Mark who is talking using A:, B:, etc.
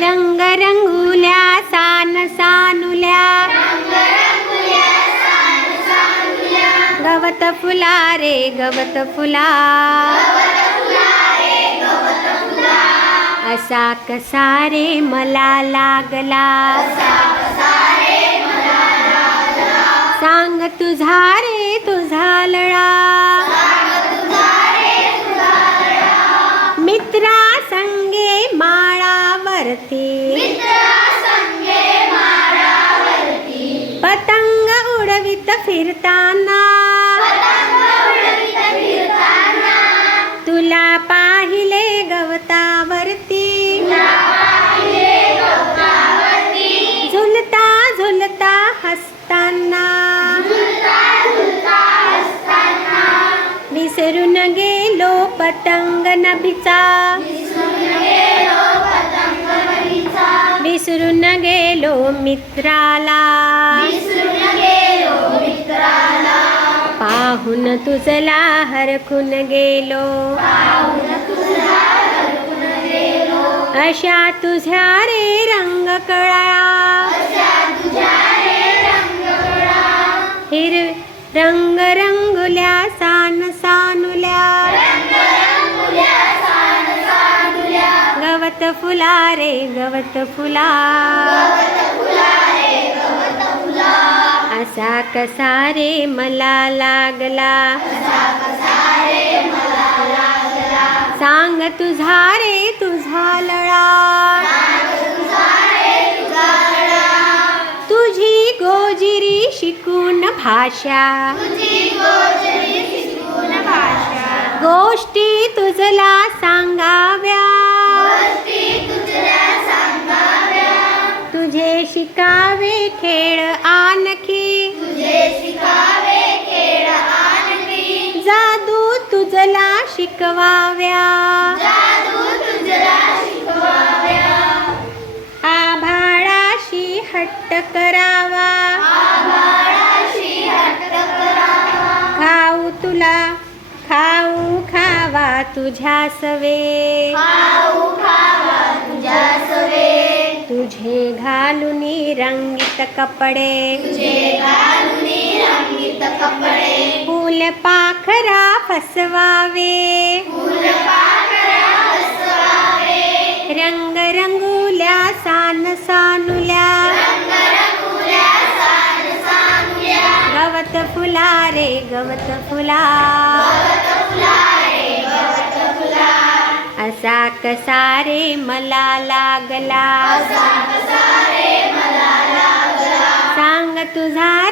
A: रंग रंगुल्या सान सानुल्या गवत फुला रे गवत फुला. असा कसा रे मला लागला. माळावरती पतंग उडवित फिरताना। तुला पाहिले गवतावरती। झुलता झुलता हसताना। विसरून गेलो पतंग नभीचा। विसरून गेलो मित्राला. पाहून तुझला हरखून गेलो. अशा तुझ्या रे रंग कळा. हिर रंग रंगुल्या फुला रे गवत फुला. असा कसा रे मला लागला. सांग तुझा रे तुझा लळा. तुझी गोजिरी शिकून भाषा. गोष्टी तुझला सांगाव्या. शिकावे खेळ आणखी. जादू तुझला शिकवाव्या. आभाळाशी हट्ट करावा. खाऊ तुला खाऊ खावा तुझ्या सवे. तुझे घालून रंगीत कपडे. फूल पाखरा फसवावे. रंग रंगुल्या सान सानुल्या. गवत फुला. रे गवत फुला. असा कसा रे मला लागला. तुझा